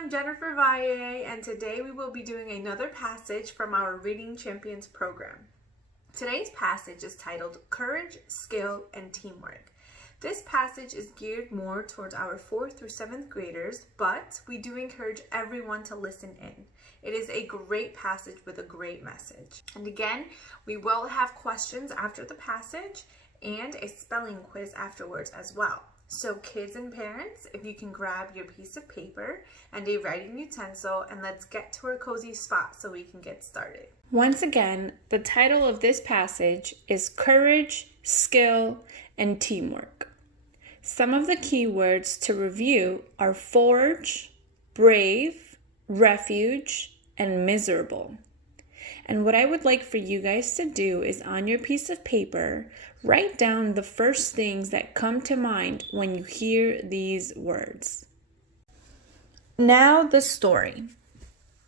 I'm Jennifer Valle, and today we will be doing another passage from our Reading Champions program. Today's passage is titled Courage, Skill, and Teamwork. This passage is geared more towards our 4th through 7th graders, but we do encourage everyone to listen in. It is a great passage with a great message. And again, we will have questions after the passage and a spelling quiz afterwards as well. So kids and parents, if you can grab your piece of paper and a writing utensil, and let's get to our cozy spot so we can get started. Once again, the title of this passage is Courage, Skill, and Teamwork. Some of the key words to review are forge, brave, refuge, and miserable. And what I would like for you guys to do is on your piece of paper, write down the first things that come to mind when you hear these words. Now the story.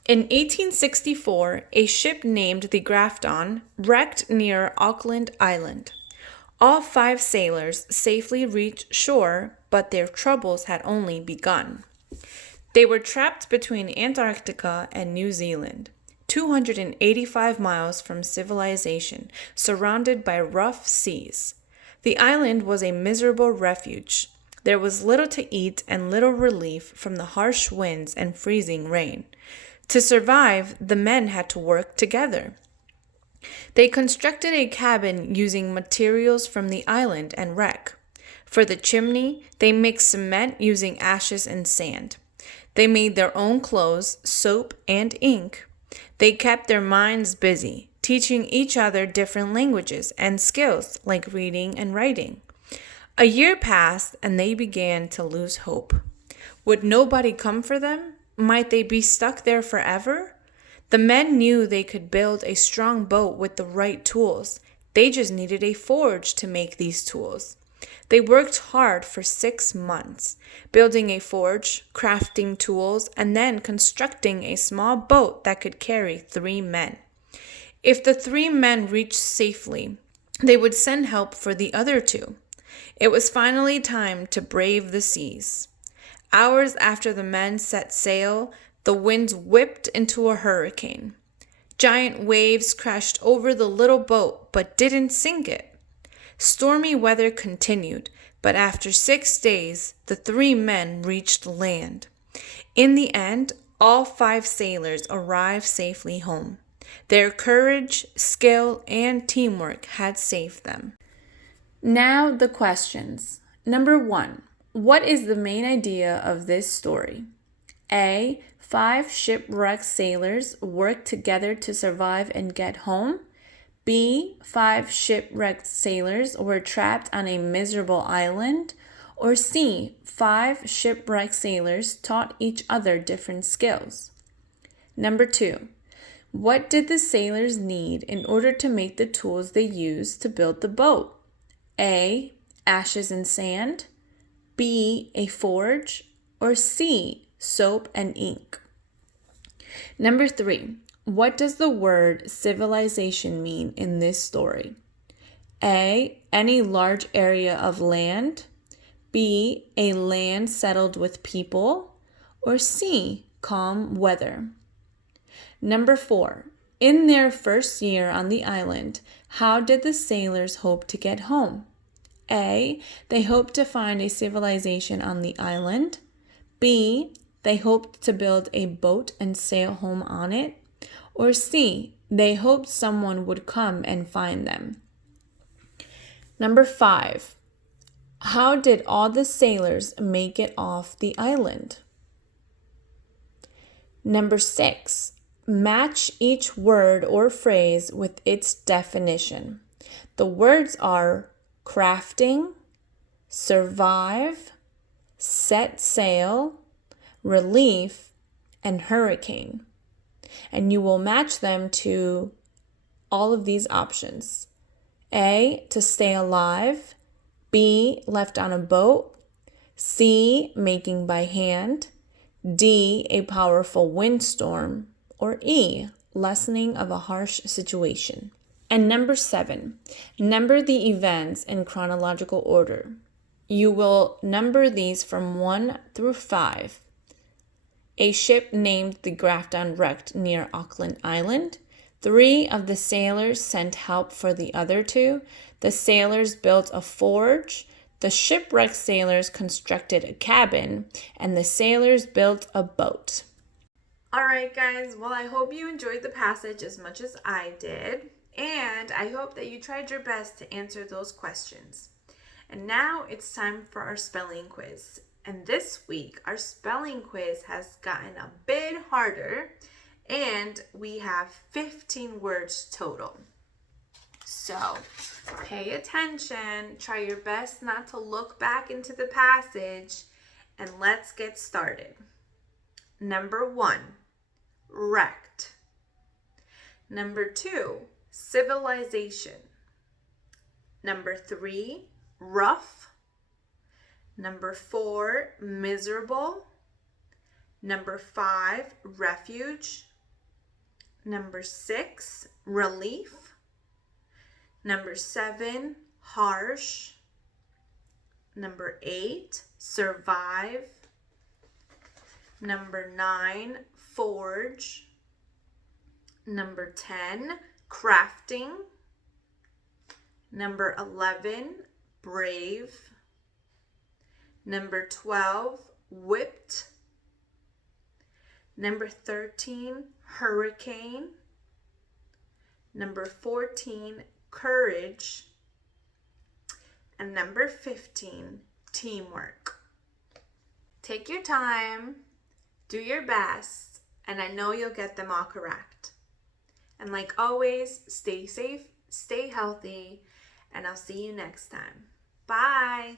In 1864, a ship named the Grafton wrecked near Auckland Island. All 5 sailors safely reached shore, but their troubles had only begun. They were trapped between Antarctica and New Zealand, 285 miles from civilization, surrounded by rough seas. The island was a miserable refuge. There was little to eat and little relief from the harsh winds and freezing rain. To survive, the men had to work together. They constructed a cabin using materials from the island and wreck. For the chimney, they mixed cement using ashes and sand. They made their own clothes, soap, and ink. They kept their minds busy, teaching each other different languages and skills like reading and writing. A year passed and they began to lose hope. Would nobody come for them? Might they be stuck there forever? The men knew they could build a strong boat with the right tools. They just needed a forge to make these tools. They worked hard for 6 months, building a forge, crafting tools, and then constructing a small boat that could carry 3 men. If the 3 men reached safely, they would send help for the other 2. It was finally time to brave the seas. Hours after the men set sail, the winds whipped into a hurricane. Giant waves crashed over the little boat but didn't sink it. Stormy weather continued, but after 6 days, the 3 men reached land. In the end, all 5 sailors arrived safely home. Their courage, skill, and teamwork had saved them. Now the questions. Number 1. What is the main idea of this story? A. 5 shipwrecked sailors work together to survive and get home. B. 5 shipwrecked sailors were trapped on a miserable island. Or C. 5 shipwrecked sailors taught each other different skills. Number 2. What did the sailors need in order to make the tools they used to build the boat? A. Ashes and sand. B. A forge. Or C. Soap and ink. Number 3. What does the word civilization mean in this story? A. Any large area of land. B. A land settled with people. Or C. Calm weather. Number 4. In their first year on the island, how did the sailors hope to get home? A. They hoped to find a civilization on the island. B. They hoped to build a boat and sail home on it. Or C. They hoped someone would come and find them. Number 5. How did all the sailors make it off the island? Number 6. Match each word or phrase with its definition. The words are crafting, survive, set sail, relief, and hurricane. And you will match them to all of these options. A, to stay alive. B, left on a boat. C, making by hand. D, a powerful windstorm. Or E, lessening of a harsh situation. And number 7, number the events in chronological order. You will number these from 1 through 5. A ship named the Grafton wrecked near Auckland Island. 3 of the sailors sent help for the other 2. The sailors built a forge. The shipwrecked sailors constructed a cabin. And the sailors built a boat. All right, guys. Well, I hope you enjoyed the passage as much as I did. And I hope that you tried your best to answer those questions. And now it's time for our spelling quiz. And this week, our spelling quiz has gotten a bit harder, and we have 15 words total. So pay attention, try your best not to look back into the passage, and let's get started. Number 1, wrecked. Number 2, civilization. Number 3, rough. Number 4, miserable. Number 5, refuge. Number 6, relief. Number 7, harsh. Number 8, survive. Number 9, forge. Number 10, crafting. Number 11, brave. Number 12, whipped. Number 13, hurricane. Number 14, courage. And number 15, teamwork. Take your time, do your best, and I know you'll get them all correct. And like always, stay safe, stay healthy, and I'll see you next time. Bye.